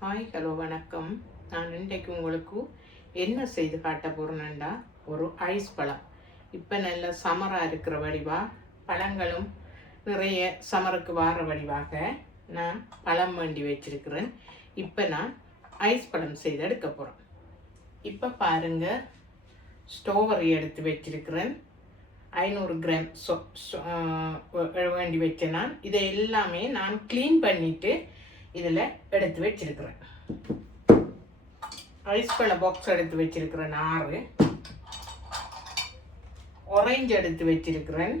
Hi hello வணக்கம். நான் இன்றைக்கு உங்களுக்கு என்ன செய்து காட்ட போகிறேன்னா, ஒரு ஐஸ் பழம். இப்போ நல்ல சமராக இருக்கிற வடிவா, பழங்களும் நிறைய சமருக்கு வார வடிவாக நான் பழம் வேண்டி வச்சிருக்கிறேன். இப்போ நான் ஐஸ் பழம் செய்து எடுக்க போகிறேன். இப்போ பாருங்கள், ஸ்ட்ராபெர்ரி எடுத்து வச்சிருக்கிறேன். 500 கிராம் வேண்டி வச்சேன். நான் இதை எல்லாமே நான் க்ளீன் பண்ணிவிட்டு இதில் எடுத்து வச்சிருக்கிறேன். ஐஸ் பழ பாக்ஸ் எடுத்து வச்சிருக்கிறேன் 6, ஆரஞ்சு எடுத்து வச்சிருக்கிறேன்,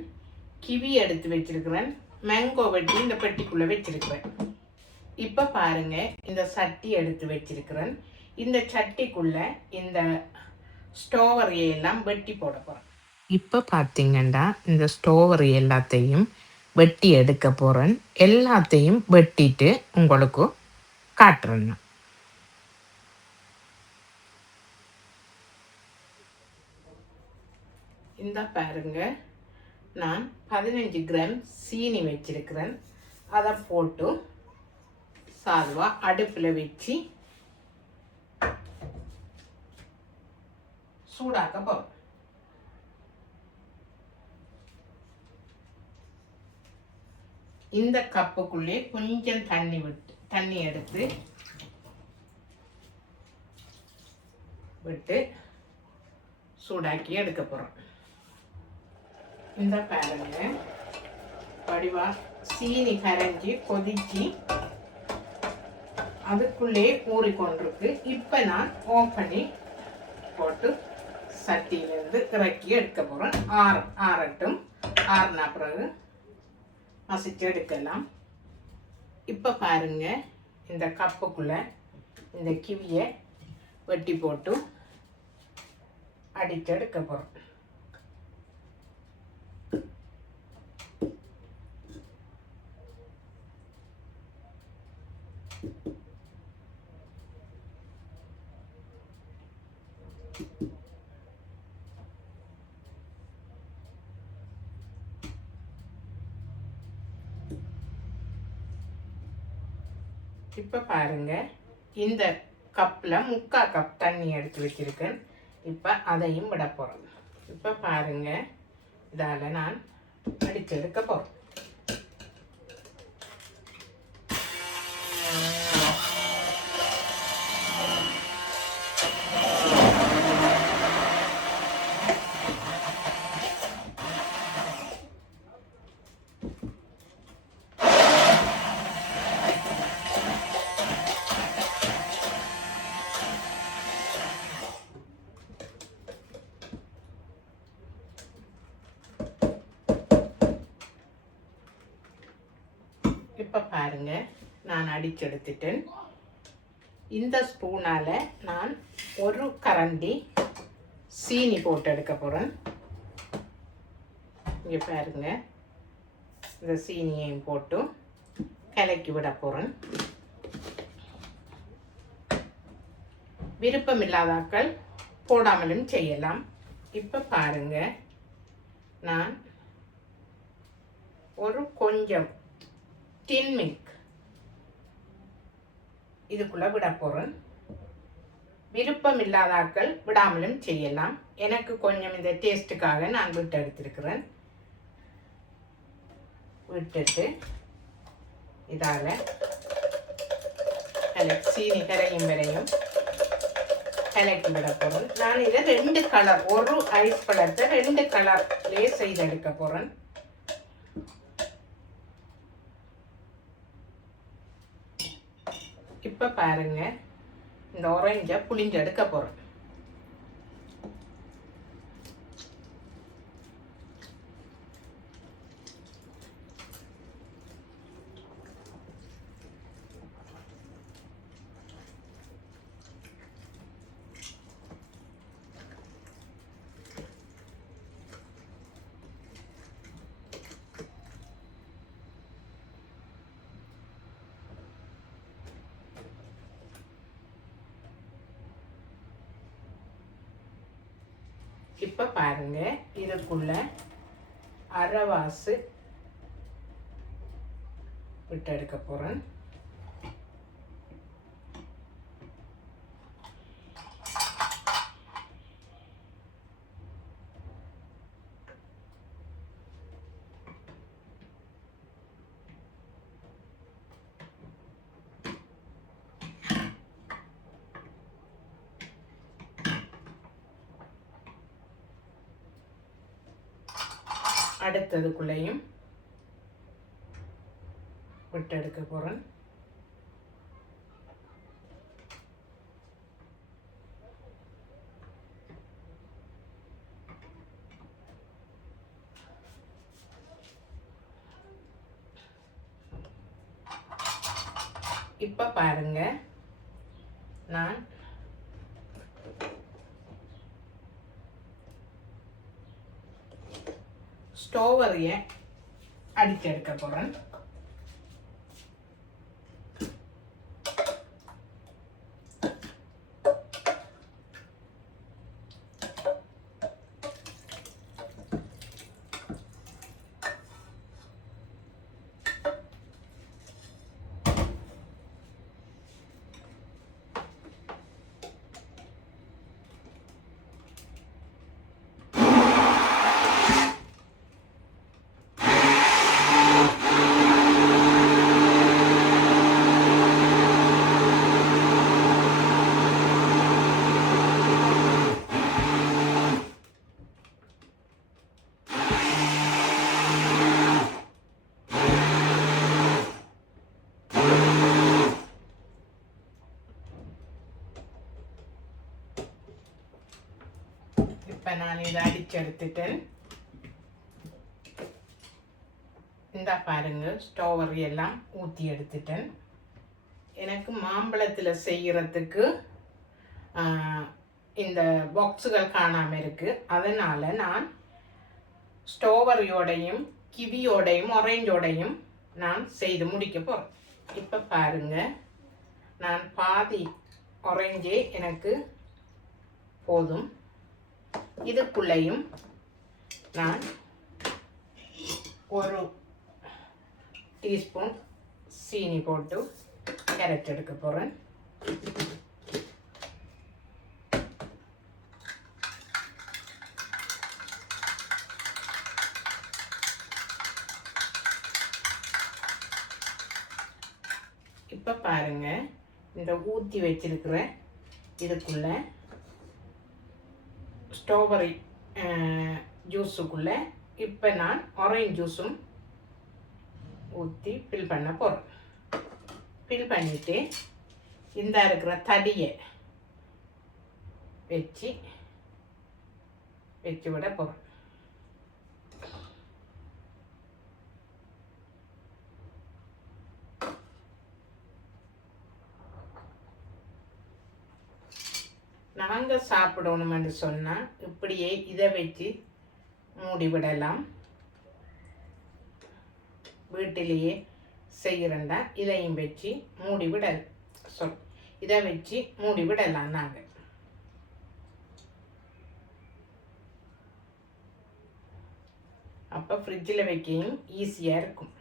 கிவி எடுத்து வச்சிருக்கிறேன், மேங்கோ வெட்டி இந்த பெட்டிக்குள்ளே வச்சிருக்கிறேன். இப்போ பாருங்க, இந்த சட்டி எடுத்து வச்சிருக்கிறேன். இந்த சட்டிக்குள்ளே இந்த ஸ்ட்ராபெர்ரியை எல்லாம் வெட்டி போட போகிறேன். இப்போ பார்த்தீங்கன்னா, இந்த ஸ்ட்ராபெர்ரி எல்லாத்தையும் வெட்டி எடுக்க போகிறேன். எல்லாத்தையும் வெட்டிட்டு உங்களுக்கு காட்டுறேன். இந்த பாருங்க, நான் 15 கிராம் சீனி வச்சிருக்கிறேன். அதை போட்டு சாதுவா அடுப்பில் வச்சு சூடாக்க போகிறோம். இந்த கப்புக்குள்ளே கொஞ்சம் தண்ணி எடுத்து விட்டு சூடாக்கி எடுக்க போகிறோம். இந்த பாருங்க, வடிவா சீனி கரைஞ்சி கொதிச்சு அதுக்குள்ளே ஊறிக்கொண்டிருக்கு. இப்போ நான் ஆஃப் பண்ணி போட்டு சட்டியிலேருந்து இறக்கி எடுக்க போகிறேன். ஆறட்டும். ஆறுனா பிறகு மசிச்சு எடுக்கலாம். இப்போ பாருங்க, இந்த கப்புக்குள்ளே இந்த கிவியை வெட்டி போட்டு அடித்து எடுக்க போகிறோம். இப்போ பாருங்க, இந்த கப்பில் 3/4 கப் தண்ணி எடுத்து வச்சிருக்கேன். இப்போ அதையும் விட போகிறேன். இப்போ பாருங்க, இதால் நான் அடித்து எடுக்க போகிறேன். இப்போ பாருங்க, நான் அடிச்செடுத்துட்டேன். இந்த ஸ்பூனால் நான் ஒரு கரண்டி சீனி போட்டு எடுக்க போகிறேன். இங்கே பாருங்க, இந்த சீனியையும் போட்டு கலக்கி விட போகிறேன். விருப்பமில்லாதாக்கள் போடாமலும் செய்யலாம். இப்போ பாருங்க, நான் ஒரு கொஞ்சம் டின் மில்க் இதுக்குள்ள விட போகிறேன். விருப்பம் இல்லாதாக்கள் விடாமலும் செய்யலாம். எனக்கு கொஞ்சம் இந்த டேஸ்ட்டுக்காக நான் விட்டு எடுத்திருக்கிறேன். விட்டுட்டு இதால் சீனி கரையும் வரையும் கலக்கி விட போகிறேன். நான் இதை 2 கலர், ஒரு ஐஸ் பழத்தை 2 கலர்லேயே செய்து எடுக்க போகிறேன். இப்போ பாருங்க, இந்த ஆரஞ்சை புளிஞ்சு எடுக்க போகிறேன். இப்போ பாருங்க, இதுக்குள்ள அரைவாசு விட்டு எடுக்க போகிறேன். அடுத்ததுக்குள்ளேயும் விட்டு எடுக்க போகிறேன். இப்போ பாருங்க, நான் ஸ்டோவரையை அடித்து எடுக்க போகிறேன். இப்போ நான் இதை அடித்து எடுத்துட்டேன். இந்த பாருங்க, ஸ்டோவரி எல்லாம் ஊற்றி எடுத்துட்டேன். எனக்கு மாம்பழத்தில் செய்கிறதுக்கு இந்த பாக்ஸுகள் காணாமல் இருக்குது. அதனால் நான் ஸ்டோவரியோடையும் கிவியோடையும் ஆரஞ்சோடையும் நான் செய்து முடிக்க போகிறேன். இப்போ பாருங்கள், நான் பாதி ஆரஞ்சே எனக்கு போதும். இதுக்குள்ளேயும் நான் 1 டீஸ்பூன் சீனி போட்டு கேரட் எடுக்க போகிறேன். இப்போ பாருங்க, இந்த ஊற்றி வச்சிருக்கிற இதுக்குள்ள ஸ்ட்ராபெரி ஜூஸுக்குள்ளே இப்போ நான் ஆரஞ்சு ஜூஸும் ஊற்றி ஃபில் பண்ண போகிறேன். ஃபில் பண்ணிவிட்டு இந்த இருக்கிற தடியை வச்சு விட போகிறேன். நாங்கள் சாப்பிடணுமென்று சொன்னால் இப்படியே இதை வச்சு மூடிவிடலாம். வீட்டிலேயே செய்கிறண்டா இதையும் வச்சு இதை வச்சு மூடிவிடலாம். நாங்கள் அப்போ ஃப்ரிட்ஜில் வைக்கவும் ஈஸியாக இருக்கும்.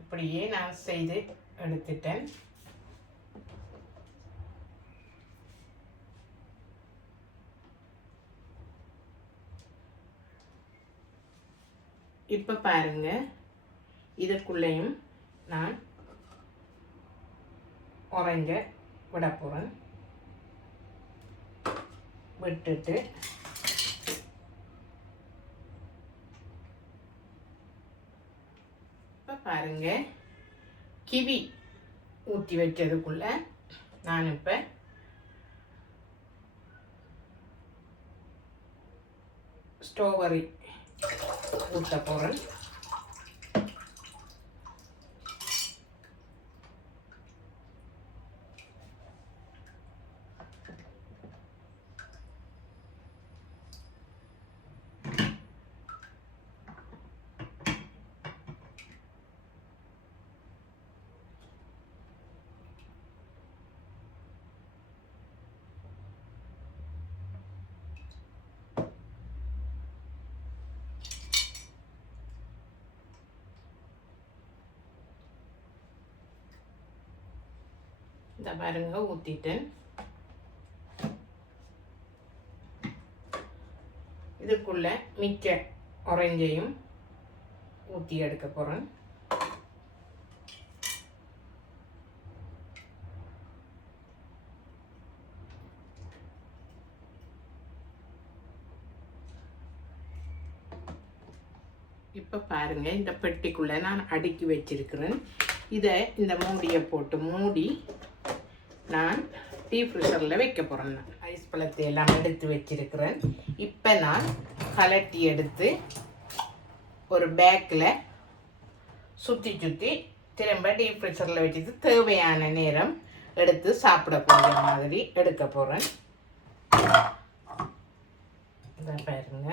இப்படியே நான் செய்து எடுத்துட்டேன். இப்போ பாருங்க, இதற்குள்ளேயும் நான் ஆரஞ்சை விட போகிறேன். விட்டுட்டு இப்போ பாருங்க, கிவி ஊற்றி வச்சதுக்குள்ள நான் இப்போ ஸ்ட்ராபெரி ஊற்ற போகிறேன். இந்த பாருங்க, ஊற்றிட்டேன். இதுக்குள்ள மிச்ச ஆரஞ்சையும் ஊற்றி எடுக்க போகிறேன். இப்போ பாருங்கள், இந்த பெட்டிக்குள்ளே நான் அடுக்கி வச்சிருக்கிறேன். இதை இந்த மூடியை போட்டு மூடி நான் டீப் ஃப்ரீசரில் வைக்க போகிறேன். ஐஸ் பழத்தை எல்லாம் எடுத்து வச்சிருக்கிறேன். இப்போ நான் கலட்டி எடுத்து ஒரு பேக்கில் சுற்றி சுற்றி திரும்ப டீப் ஃப்ரீசரில் வச்சுட்டு தேவையான நேரம் எடுத்து சாப்பிடக்கூடிய மாதிரி எடுக்க போகிறேன். இதை பாருங்க,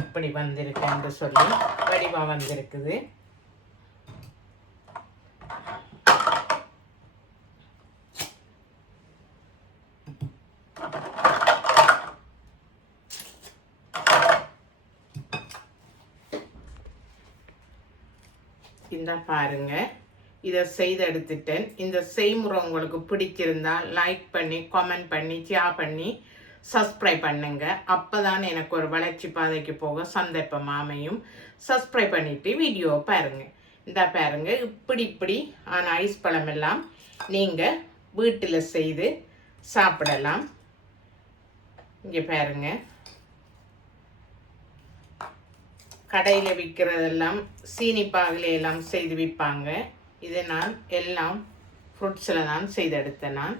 எப்படி வந்திருக்குன்னு சொல்லி வடிவாக வந்திருக்குது. இந்த பாருங்க, இதை செய்து எடுத்துட்டேன். இந்த செய்முறை உங்களுக்கு பிடிச்சிருந்தா லைக் பண்ணி, கமெண்ட் பண்ணி, ஷேர் பண்ணி, சப்ஸ்கிரைப் பண்ணுங்க. அப்போதான் எனக்கு ஒரு வளர்ச்சி பாதைக்கு போக சந்தர்ப்பம் அமையும். சப்ஸ்கிரைப் பண்ணிட்டு வீடியோ பாருங்க. இந்த பாருங்க, இப்படி ஆன ஐஸ் பழம் எல்லாம் நீங்கள் வீட்டில் செய்து சாப்பிடலாம். இங்கே பாருங்க, கடையில் விற்கிறதெல்லாம் சீனி பாகில் எல்லாம் செய்து விற்பாங்க. இதை நான் எல்லாம் ஃப்ரூட்ஸில் தான் செய்து எடுத்தேன். நான்